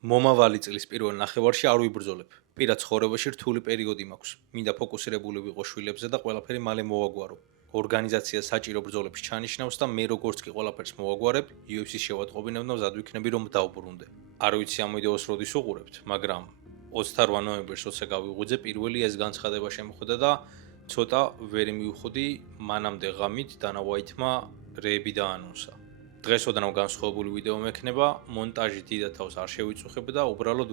მომავალი წლის პირველ ნახევარში არ ვიბრძოლებ. პირად ცხოვრებაში რთული პერიოდი მაქვს. მინდა ფოკუსირებული ვიყო შვილებზე და ყველაფერი მალე მოვაგვარო. ორგანიზაცია საჭირო ბრძოლებს ჩანიშნავს და მე როგორც კი ყველაფერს მოვაგვარებ, UFC-ს შევატყობინებ და მზად ვიქნები რომ დავბრუნდე. არ ვიცი ამ ვიდეოს როდის უყურებთ, მაგრამ 28 ნოემბერს როცა გავიღვიძე, პირველი ეს განცხადება შემოხვდა და ცოტა ვერ მივხვდი, მანამდე ღამით დანა ვაითმა რეები დაანონსა. დღეს ოდნავ განსხვავებული ვიდეო მექნება, მონტაჟი დიდად თავს არ შევიწუხებ და უბრალოდ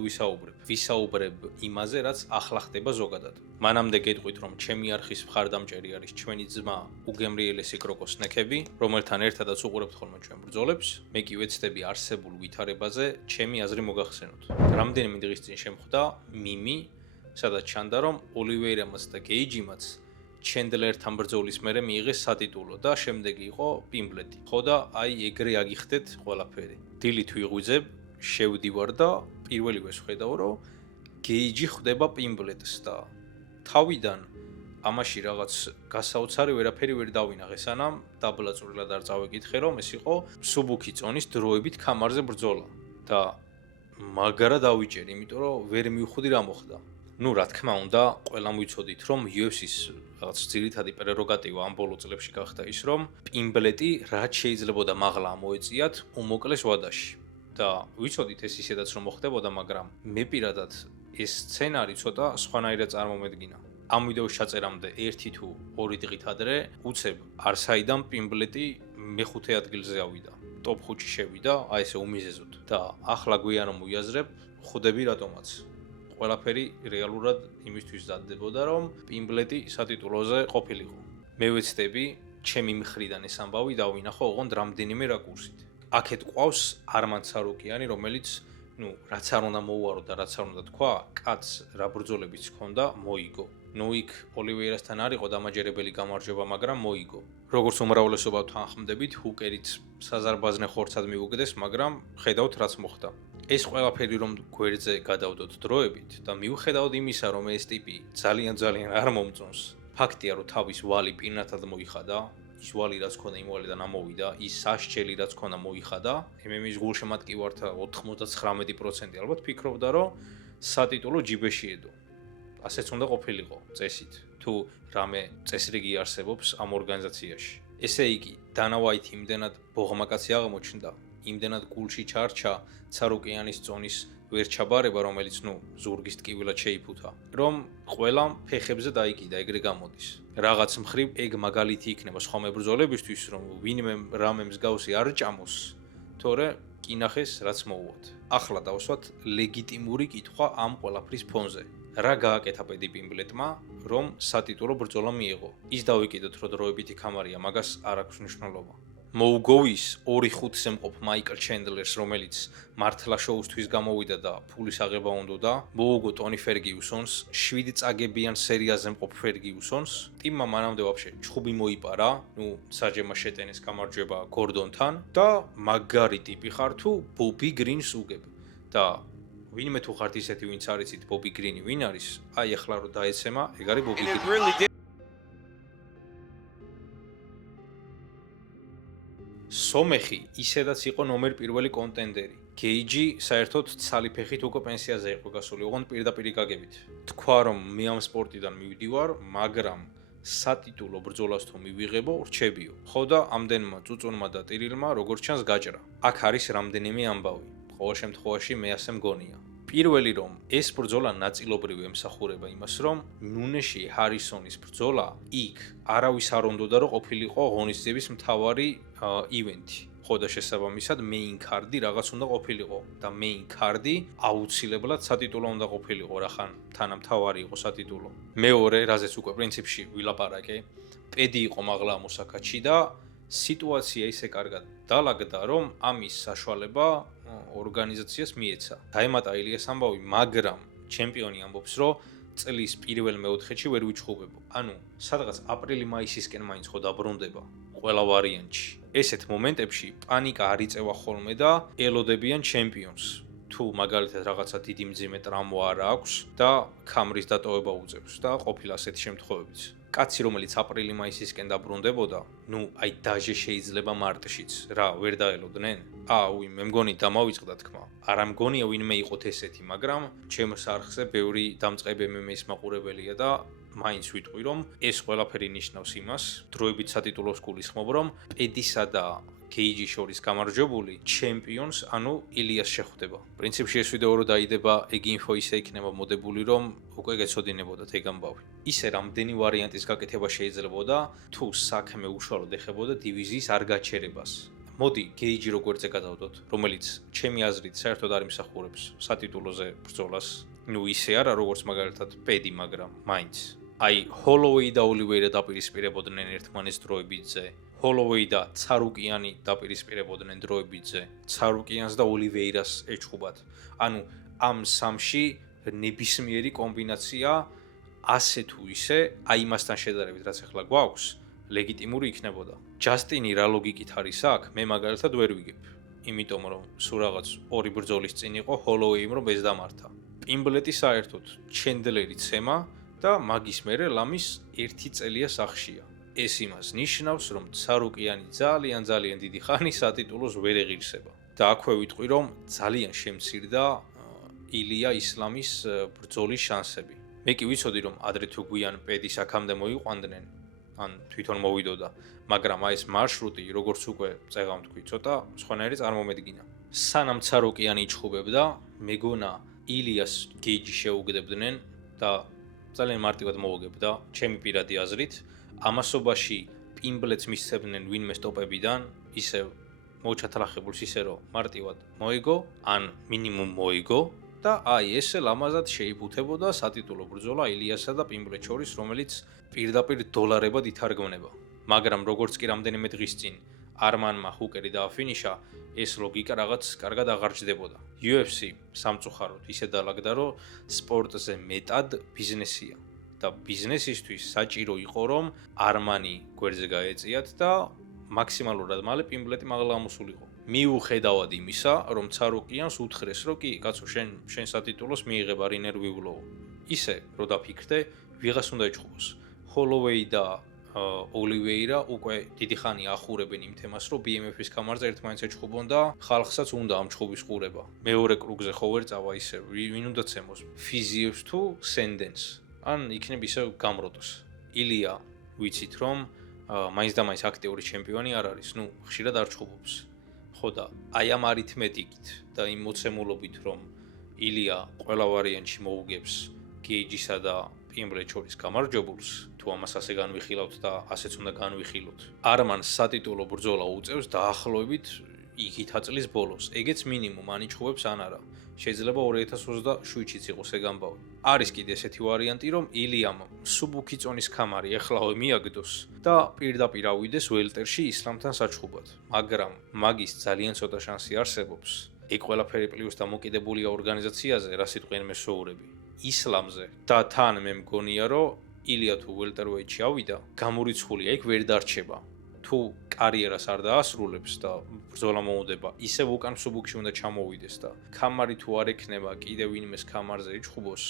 ვისაუბრებ იმაზე, რაც ახლა ხდება ზოგადად. მანამდე გეტყვით, რომ ჩემი არხის მხარდამჭერი არის ჩვენი ძმა უგემრიელესი კროკოს ნექები, რომელთან ერთადაც უყურებთ ხოლმე ჩვენ ბრძოლებს. მე კი ვეცდები არსებულ ვითარებაზე ჩემი აზრი მოგახსენოთ. რამდენიმე დღის წინ შემხვდა მიმი, სადაც ჩანდა, რომ ოლივეირამაც და გეიჯიმაც ჩენდლერთან ბრძოლის მერე მიიღეს სატიტულო და შემდეგი იყო პიმბლეტი. ხო და აი ეგრე აგიხდეთ ყველაფერი. დილით ვიღვიძებ, შევდივარ და პირველივეს ვხედავ, რომ გეიჯი ხვდება პიმბლეტს და თავიდან ამაში რაღაც გასაოცარი ვერაფერი ვერ დავინახე, სანამ დაბლაწვრილად არ წავეკითხე, რომ ეს იყო სუბუქი წონის დროებით ქამარზე ბრძოლა და მაგრა დავიჭერი, იმიტომ რომ ვერ მივხვდი რა მოხდა. ნუ რა თქმა უნდა, ყველამ ვიცოდით, რომ UFC-ს რაღაც ძირითადი პრეროგატივა ამ ბოლო წლებში გახდა ის, რომ პიმბლეტი რაც შეიძლებოდა მაღლა ამოეწიათ უმოკლეს ვადაში. და ვიცოდით ეს ისედაც რომ მოხდებოდა, მაგრამ მე პირადად ეს სცენარი ცოტა სხვანაირად წარმომედგინა. ამ ვიდეოს ჩაწერამდე 1 თუ 2 დღით ადრე უცებ არსაიდან პიმბლეტი მეხუთე ადგილზე ავიდა. ტოპ 5-ში შევიდა, აი ესე უმიზეზოდ. და ახლა გვიან რომ ვიაზრებ, ხვდები რატომაც. ყველაფერი რეალურად იმისთვის დადდებოდა, რომ პიმბლეტი სატიტულოზე ყოფილიყო. მე ვეცდები, ჩემი მხრიდან ეს ამბავი დავინახო ოღონდ რამდენიმე რაკურსით. აქეთ ყავს არმან ცარუკიანი, რომელიც, რაც არ უნდა მოუარო და რაც არ უნდა თქვა, კაცს რა ბრძოლებიც ჰქონდა, მოიგო. იქ ოლივეირასთან არ იყო დამაჯერებელი გამარჯვება, მაგრამ მოიგო. როგორც უმრავლესობა თანხმდებით, ჰუკერით საზარბაზნე ხორცად მიუგდეს, მაგრამ ხედავთ რაც მოხდა. ეს ყველაფერი რომ გვერდზე გადავდოთ დროებით და მიუხედავად იმისა, რომ ეს ტიპი ძალიან არ მომწონს, ფაქტია, რომ თავის ვალი პირნათად მოიხადა, ის ვალი რაც ქონდა იმ ვალიდან ამოვიდა, ის სასჯელი რაც ქონდა მოიხადა, MMA-ის გულშემატკივართა 99% ალბათ ფიქრობდა, რომ სატიტულო ჯიბეში ედო. ასეც უნდა ყოფილიყო წესით, თუ რამე წესრიგი არსებობს ამ ორგანიზაციაში. ესე იგი, დანა ვაითი იმდენად ბოღმაკაცი აღმოჩნდა, იმდენად გულში ჩარჩა ცარუკიანის წონის ვერჩაბარება, რომელიც ზურგის ტკივილად შეიფუთა, რომ ყველამ ფეხებზე დაიკიდა, ეგრე გამოდის. რაღაც მხრივ ეგ მაგალითი იქნება სხვა მებრძოლებისთვის, რომ ვინმე რამე მსგავსი არ ჭამოს, თორე კი ნახეს რაც მოუვათ. ახლა დავსვათ ლეგიტიმური კითხვა ამ ყველაფრის ფონზე. რა გააკეთა პედი პიმბლეტმა, რომ სატიტულო ბრძოლა მიიღო? ის დავიკიდოთ, რომ დროებითი ქამარია, მაგას არ აქვს მნიშვნელობა. მოუგოვის 2-5-ზე მყოფ მაიკლ ჩენდლერს, რომელიც მართლა შოუსთვის გამოვიდა და ფულის აღება უნდოდა, მოუგო ტონი ფერგიუსონს, 7 წაგებიან სერიაზე მყოფ ფერგიუსონს, ტიმმა მანამდე ვაფშე ჩხუბი მოიპარა, საჯემა შეტენეს გამარჯვება გორდონთან და მაგარი ტიპი ხარ თუ ბობი გრინს უგებ. და ვინმე თუ ხართ ისეთი, ვინც არ იცით ბობი გრინი ვინ არის, აი ახლა რომ დაეცემა, ეგ არის ბობი გრინი. სომეხი ისედაც იყო ნომერ პირველი კონტენდერი. გეიჯი საერთოდ ცალი ფეხით უკვე პენსიაზე იყო გასული, ოღონდ პირდაპირ გაგებით. თქვა რომ მე ამ სპორტიდან მივდივარ, მაგრამ სატიტულო ბრძოლას თუ მივიღებო, რჩებიო. ხო და ამდენმა წუწუნმა და ტირილმა როგორც ჩანს გაჭრა. აქ არის რამდენიმე ამბავი. ყოველ შემთხვევაში მე ასე მგონია. პირველი რომ ეს ბრძოლა ნაწილობრივ ემსახურება იმას, რომ ნუნეში ჰარისონის ბრძოლა იქ არავის არ უნდოდა რომ ყოფილიყო ღონისძიების მთავარი ივენთი. ხო და შესაბამისად მეინ კარდი რაღაც უნდა ყოფილიყო და მეინ კარდი აუცილებლად სატიტულო უნდა ყოფილიყო, რახან თანამთავარი იყო სატიტულო. მეორე, რაზეც უკვე პრინციპში ვილაპარაკე, პედი იყო მაღლა მოსაკაჩი და სიტუაცია ისე კარგად დალაგდა, რომ ამის საშუალება ორგანიზაციას მიეცა. დაემატა ილიას ამბავი, მაგრამ ჩემპიონი ამბობს, რომ წლის პირველ მეოთხედში ვერ ვიჩხუბებო. ანუ სადღაც აპრილი-მაისისკენ მაინც ხო დაბრუნდება ყველა ვარიანტში. ესეთ მომენტებში პანიკა არ იწევა ხოლმე და ელოდებიან ჩემპიონს. თუ მაგალითად რაღაცა დიდი მძიმე ტრამვა არ აქვს და ქამრის დატოვება უწევს და ყოფილა ასეთი შემთხვევებიც. კაცი, რომელიც აპრილი-მაისისკენ დაბრუნდებოდა, აი დაჟე შეიძლება მარტშიც, რა, ვერ დაელოდნენ? მე მგონი დამავიწყდა თქმა. არა მგონია ვინმე იყოთ ესეთი, მაგრამ ჩემს არხზე ბევრი დამწყებ MMA-ის მაყურებელია და მაინც ვიტყვი, რომ ეს ყველაფერი ნიშნავს იმას, დროებით სატიტულოს გულისხმობ, რომ პედისა და Keiji შორის გამარჯვებული ჩემპიონს, ილიას შეხვდება. პრინციპში ეს ვიდეო რო დაიდება, ეგ ინფო ისე იქნება მოდებული, რომ უკვე გეცოდინებოდათ ეგ ამბავი. ისე რამდენი ვარიანტის გაკეთება შეიძლებოდა, თუ საქმე უშუალოდ ეხებოდა დივიზიის არ გაჩერებას. მოდი, Keiji როგორ გადავდოთ, რომელიც ჩემი აზრით საერთოდ არ იმსახურებს სატიტულოზე ბრძოლას. ისე არა, როგორც მაგალითად პედი, მაგრამ მაინც. Holloway და Oliveira დაპირისპირებოდნენ ერთმანეთს დროებითზე. Holloway და Tsarukyan დაპირისპირებოდნენ დროებითზე. Tsarukyan's და Oliveira-ს ეჩხუბათ. ამ სამში ნებისმიერი კომბინაცია ასე თუ ისე, იმასთან შედარებით, რაც ახლა გვაქვს, ლეგიტიმური იქნებოდა. ჯასტინი რა ლოგიკით არის აქ? მე მაგალითად ვერ ვიგებ. იმიტომ რომ სულ რაღაც ორი ბრძოლის წინ იყო Holloway-მ რომ ეს დამართა. პიმბლეტი საერთოდ ჩენდლერი ცემა და მაგის მერე ლამის 1 წელია სახშია. ეს იმას ნიშნავს, რომ Tsarukyan ძალიან დიდი ხანი სატიტულოს ვერ ეღირსება. და აქვე ვიტყვი, რომ ძალიან შემცირდა ილია ისლამის ბრძოლის შანსები. მე კი ვიცოდი, რომ ადრე თუ გვიან პედის აქამდე მოიყვანდნენ, ან თვითონ მოვიდოდა, მაგრამ ეს მარშრუტი, როგორც უკვე წეღავ თქვი, ცოტა სხვანაირი წარმომედგინა. სანამ Tsarukyan იჩხუბებდა, მეგონა ილიას Keiji შეუგდებდნენ და ძალიან მარტივად მოვაგებდა, ჩემი პირადი აზრით. ამასობაში პიმბლეტს მისცემდნენ ვინმე სტოპებიდან, ისევ მოუჩათლახებულს ისე რომ მარტივად მოიგო, ან მინიმუმ მოიგო და ესე ლამაზად შეიბუთებოდა სატიტულო ბრძოლა ილიასა და პიმბლეტს შორის, რომელიც პირდაპირ დოლარებად ითარგმნება. მაგრამ როგორც კი რამდენიმე დღის წინ არმანმა ჰუკერი დააფინიშა, ეს ლოგიკა რაღაც კარგად აღარ ჯდებოდა. UFC სამწუხაროდ ისე დაალაგდა, რომ სპორტზე მეტად ბიზნესია. და ბიზნესისთვის საჭირო იყო, რომ არმანი გვერდზე გაეწიათ და მაქსიმალურად მალე პიმბლეტი მაღლა ამოსულიყო. მიუხედავად იმისა, რომ Tsarukyan's უთხრეს, რომ კი, კაცო, შენ სატიტულოს მიიღებ არ ინერვიულოო. ისე, რომ დაფიქრდე, ვიღას უნდა ეჩხუბოს. Holloway და Oliveira უკვე დიდი ხანი ახურებენ იმ თემას, რომ BMF-ის კამარზე ერთმანეთს ეჩხუბონ და ხალხსაც უნდა ამ ჩხუბის ყურება. მეორე კრუგზე ხო ვერ წავა ისე, ვინ უნდა ცემოს? ფიზიებს თუ სენდენს? ან იქნებ ისე გამროდოს. ილია ვიცით რომ მაინც და მაინც აქტიური ჩემპიონი არ არის, ხშირად არ ჩხუბობს. ხო და ამ არითმეტიკით და იმ მოცემულობით რომ ილია ყველა ვარიანტში მოუგებს Keiji-სა და პიმბლეტს შორის გამარჯვებულს, თუ ამას ასე განვიხილავთ და ასეც უნდა განვიხილოთ. არმანს სატიტულო ბრძოლა უწევს დაახლოებით იქით აწლის ბოლოს. ეგეც მინიმუმ ანიჩხუბებს ან არა. შეიძლება 2027-ში იყოს ეგ ამბავი. არის კიდე ესეთი ვარიანტი, რომ ილიამ სუბუქი წონის ქამარი ეხლავე მიაგდოს და პირდაპირ ავიდეს ველტერში ისლამთან საჩხუბად. მაგრამ მაგის ძალიან ცოტა შანსი არსებობს. ეგ ყველაფერი პლუს დამოკიდებულია ორგანიზაციაზე, რა სიტყვიან მესოურები. ისლამზე და თან მე მგონია, რომ ილია თუ ველტერვეიტში ავიდა, გამორიცხულია იქ ვერ დარჩება. თუ კარიერას არ დაასრულებს და ბრძოლა მოუდება, ისევ უკან სუბუქში უნდა ჩამოვიდეს და ქამარი თუ არ ექნება კიდე ვინმეს ქამარზე იჩხუბოს,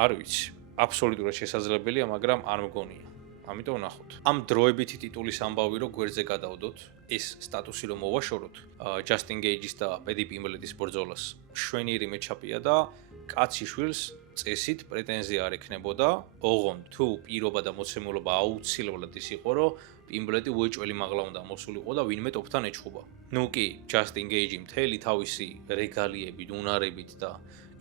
არ ვიცი. აბსოლუტურად შესაძლებელია, მაგრამ არ მგონია. ამიტომ ნახოთ. ამ დროებითი ტიტულის ამბავი რო გვერდზე გადავდოთ, ეს სტატუსი რომ მოვაშოროთ, Justin Gage-ის და Paddy Pimblett-ის ბრძოლას. შვენიერი მეჩაპია და კაცი შვილს წესით პრეტენზია არ ექნებოდა, ოღონდ თუ პირობა და მოცემულობა აუცილებლად ის იყო, რომ Pimblett უეჭველი მაღლა უნდა მოსულიყო და ვინმე ტოპთან ეჩხუბა. კი, Justin Gage მთელი თავისი რეგალიებით, უნარებით და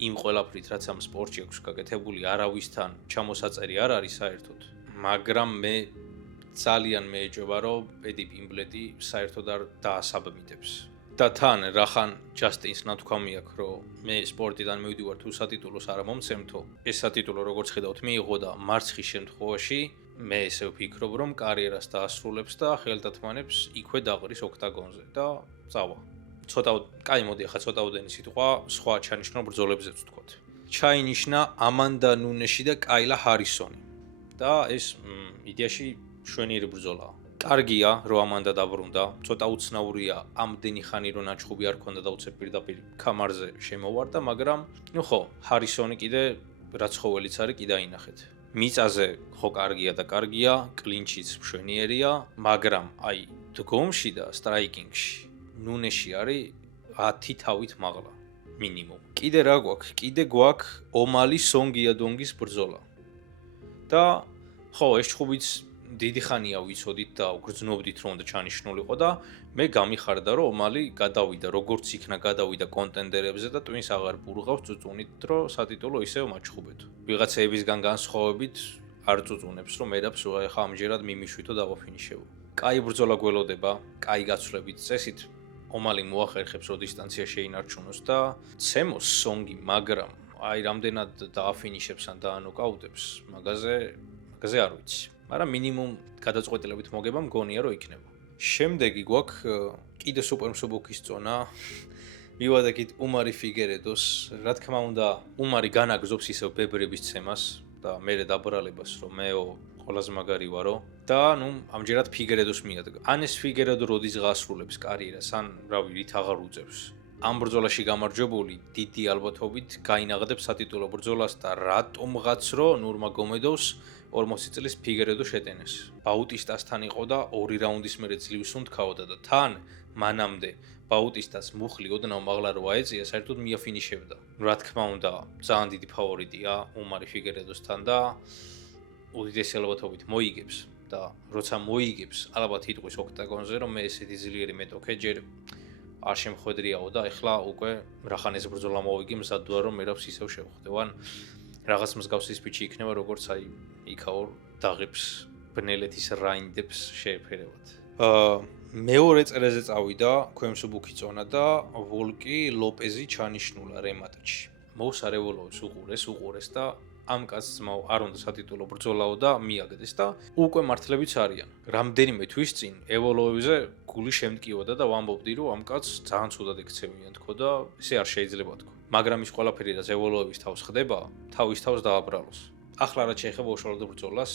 იმ ყველაფრით, რაც ამ სპორტში აქვს გაკეთებული, არავისთან ჩამოსაწერი არ არის საერთოდ. მაგრამ მე ძალიან მეეჭვება, რომ Paddy Pimblett საერთოდ არ დაასაბმიტებს. და თან რახან Justin-ს ნათქვამი აქვს, რომ მე სპორტიდან მივდივარ თუ სატიტულოს არ მომცემთო. ეს სატიტულო როგორც ხედავთ მიიღო და მარცხის შემთხვევაში მე ესე ვფიქრობ, რომ კარიერას დაასრულებს და ხელთათმანებს იქვე დაყრის ოქტაგონზე და წავა. მოდი ახლა ცოტაოდენი სიტყვა სხვა ჩანიშნულ ბრძოლებზეც ვთქვათ. ჩაინიშნა ამანდა ნუნეში და კაილა ჰარისონი. და ეს იდეაში შვენიერი ბრძოლაა. კარგია, რომ ამანდა დაბრუნდა. ცოტა უცნაურია, ამდენი ხანი რომ ნაჩხუბი არ ქონდა და უცებ პირდაპირ კამარზე შემოვარდა, მაგრამ ხო, ჰარისონი კიდე რა ცხოველიც არის, კიდე აინახეთ. მიწაზე ხო კარგია და კარგია, კლინჩიც მშვენიერია, მაგრამ აი დგომში და სტრაიკინგში ნუნეში არის 10 თავით მაღლა მინიმუმ. კიდე რა გვაქვს? კიდე გვაქვს ომალი სონგიადონგის ბრძოლა. და ხო, ეს ჩხუბიც დიდი ხანია ვიცოდით და გრძნობდით რომ უნდა ჩანიშნულიყო და მე გამიხარდა რომ ომალი გადავიდა, როგორც იქნა გადავიდა კონტენდერებზე და twins აღარ პურღავს წუწუნით რომ სატიტულო ისევ მაჩხუბეთო. ვიღაცეებისგან განსხვავებით არ წუწუნებს რომ მერაბს ხა ამჯერად მიმიშვითო დავაფინიშებო. კაი ბრძოლა გველოდება, კაი გაცვლებით წესით ომალი მოახერხებს რომ დისტანცია შეინარჩუნოს და ცემოს სონგი, მაგრამ აი რამდენად დააფინიშებს ან დაანოკაუტებს, მაგაზე არ ვიცი. მაგრამ მინიმუმ გადაწყვეტილებით მოგება მგონია რომ იქნება. შემდეგი გვაქვს კიდე სუპერმსუბუქის წონა. მივადექით უმარი ფიგერედოს, რა თქმა უნდა, უმარი განაგზობს ისევ ბებრების ცემას და მერე დაბრალებას რომ მეო ყველაზე მაგარი ვარო და ნუ ამჯერად ფიგერედოს მიადგა. ან ეს ფიგერედო როდის გაასრულებს კარიერას, ან რავი, რით აღარ უწევს. ამ ბრძოლაში გამარჯვებული დიდი ალბათობით გაინაღდებს სატიტულო ბრძოლას და რატომღაც რომ ნურმა გომედოვს 40 წლის ფიგერედო შეტენეს. ბაუტისტასთან იყო და 2 რაუნდის მერე ძლივს უნდქაოდა და თან მანამდე ბაუტისტას მუხლი ოდნავ მაღლა რო აეწია, საერთოდ მიაფინიშებდა. რა თქმა უნდა, ძალიან დიდი ფავორიტია უმარი ფიგერედოსთან და უდიდესი ალბათობით მოიგებს და როცა მოიგებს, ალბათ იტყვის ოქტაგონზე, რომ მე ესეთი ძლიერი მეტოქე ჯერ არ შემხვედრიაო და ეხლა უკვე რახანეს ბრძოლა მოვიგი მზად ვარ რომ მერაბს ისევ შევხვდევ. ან რაღაც მსგავსი სპიჩი იქნება, როგორც აი იქაო დაღებს ბნელეთის რაინდებს შეეფერებათ. მეორე წელზე წავიდა ქვემსუბუქი წონა და ვოლკი ლოპეზი ჩანიშნულა რემატჩი. მოუსარეველოებს უყურეს და ამ კაცს არ უნდა სატიტულო ბრძოლაო და მიაგდეს და უკვე მართლებიც არიან. რამდენიმე თვის წინ ევოლოებზე გული შემტკივოდა და ვამბობდი რომ ამ კაცს ძალიან ცუდად ექცევიან თქო და ესე არ შეიძლება თქო. მაგრამ ის ყველაფერი რაც ევოლოების თავს ხდება, თავის თავს დააბრალოს. ახლა რაც შეეხება უშუალოდ ბრძოლას,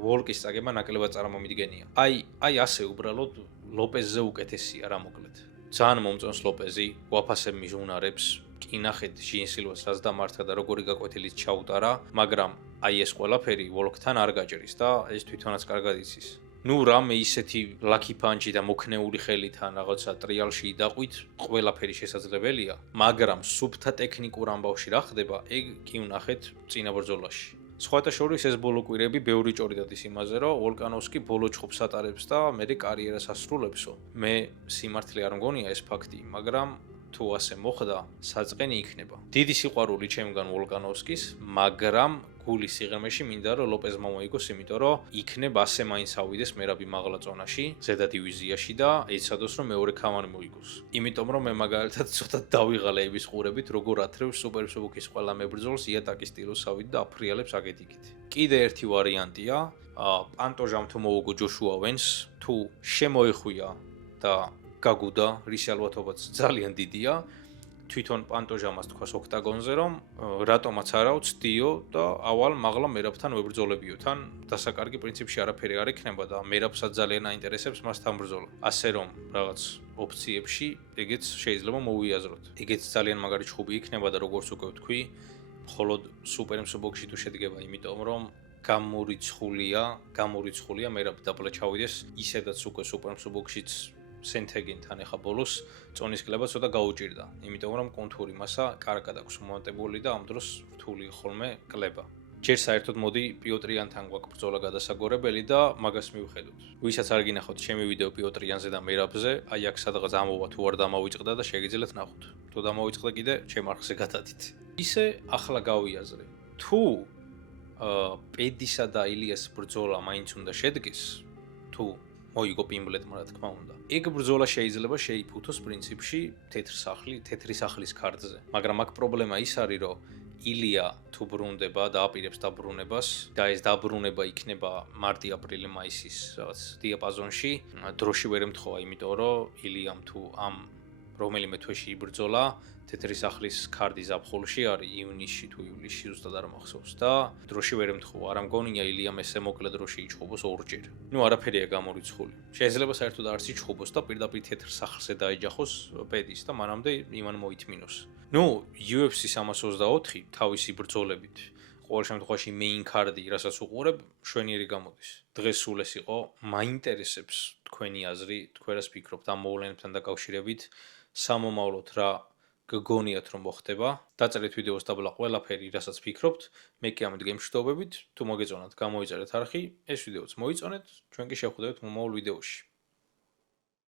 ვოლკის წაგება ნაკლებად წარმომიდგენია. აი ასე უბრალოდ ლოპეზზე უკეთესია რა მოკლედ. ძალიან მომწონს ლოპეზი, ვაფასებ მის უნარებს. კი ნახეთ ჟინ სილვას რაც დამართა და როგორი გაკვეთილით ჩაუტარა, მაგრამ აი ეს ყველაფერი ვოლკთან არ გაჭრის და ეს თვითონაც კარგად იცის. ნუ რამე ისეთი ლაკი პანჩი და მოქნეული ხელიდან რაღაცა ტრიალში იდაყვით, ყველაფერი შესაძლებელია, მაგრამ სუფთა ტექნიკურ ამბავში რა ხდება, ეგ კი ვნახეთ წინა ბრძოლაში. სხვათა შორის ეს ბოლო კვირები ბევრი ჭორიდადის იმაზე, რომ ვოლკანოვსკი ბოლო ჩხუბს ატარებს და მერე კარიერას ასრულებსო. მე სიმართლე არ მგონია ეს ფაქტი, მაგრამ თუ ასე მოხდა, საწყენი იქნება. დიდი სიყვარული ჩემგან ვოლკანოვსკის, მაგრამ გულის სიღრმეში მინდა რომ ლოპეზმა მოიგოს, იმიტომ რომ იქნებ ასე მაინც ავიდეს მერაბი მაღლა წონაში, ზედა დივიზიაში და ეცადოს რომ მეორე ქამარი მოიგოს. იმიტომ რომ მე მაგალითად ცოტა დავიღალე ების ყურებით, როგორ ათრევს სუპერმსუბუქის ყველა მებრძოლს იატაკის სტილოსავით და აფრიალებს აგეთ-იქით. კიდე ერთი ვარიანტია, პანტოჟამ თუ მოუგო ჯოშუა ვენს, თუ შემოეხვია და გაგუდა, რის ალბათობაც ძალიან დიდია. თვითონ პანტოჟამას თქვას ოქტაგონზე, რომ რატომაც არა ვცდიო და ავალ მაღლა მერაბთან ვებრძოლებიო. თან დასაკარგი პრინციპში არაფერი არ ექნება და მერაბსაც ძალიან აინტერესებს მასთან ბრძოლა. ასე რომ რაღაც ოფციებში ეგეც შეიძლება მოვიაზროთ. ეგეც ძალიან მაგარი ჩხუბი იქნება და როგორც უკვე ვთქვი, მხოლოდ სუპერმსუბუქში თუ შედგება, იმიტომ რომ გამორიცხულია მერაბ დაბლა ჩავიდეს, ისედაც უკვე სუპერმსუბუქშიც სენთეგინთან ახლა ბოლოს წონის კლება ცოტა გაუჭირდა, იმიტომ რომ კონტური მასა კარგად აქვს მომატებული და ამ დროს რთული ხოლმე კლება. ჯერ საერთოდ მოდი პიოტრიანთან გვაქვს ბრძოლა გადასაგორებელი და მაგას მივხედოთ. ვისაც არ გინახოთ ჩემი ვიდეო პიოტრიანზე და მერაბზე, აი აქ სადღაც ამოვა თუ არ დამოვიწყდა და შეგიძლიათ ნახოთ. თუ დამოვიწყდა კიდე ჩემ არხზე გადადით. ისე ახლა გავიაზრე. თუ პედისა და ილიას ბრძოლა მაინც უნდა შედგეს, თუ მოიგო პიმბლეტმა რა თქმა უნდა. ეგ ბრძოლა შეიძლება შეიფუთოს პრინციპში თეთრი სახლის ქარდზე. მაგრამ აქ პრობლემა ის არის, რომ ილია თუ ბრუნდება და აპირებს დაბრუნებას და ეს დაბრუნება იქნება მარტი-აპრილი-მაისის რაღაც დიაპაზონში, დროში ვერ ემთხოვა, იმიტომ რომ ილიამ თუ ამ რომელიმე თვეში იბრძოლა თეთრი სახლის ქარდი ზაფხულში არის ივნისში თუ ივლისში ზუსტად არ მახსოვს და დროში ვერ ემთხოვა არ მგონია ილიამ ესე მოკლე დროში იჩხუბოს ორჯერ ნუ არაფერია გამორიცხული შეიძლება საერთოდ არც იჩხუბოს და პირდაპირ თეთრ სახლზე დაეჯახოს პედის და მანამდე იმან მოითმინოს ნუ UFC 324 თავისი ბრძოლებით ყოველ შემთხვევაში main card-ი, რასაც უყურებ, შვენიერი გამოდის. დღეს სულ ეს იყო, მაინტერესებს თქვენი აზრი, თქვენ რას ფიქრობთ ამ მოვლენებთან დაკავშირებით, სამომავლოდ რა გგონიათ რომ მოხდება. დაწერეთ ვიდეოს დაბლა ყველაფერი, რასაც ფიქრობთ, მე კი ამით გემშვიდობებით, თუ მოგეწონათ, გამოიწერეთ არხი, ეს ვიდეოც მოიწონეთ, ჩვენ კი შევხვდებით მომავალ ვიდეოში.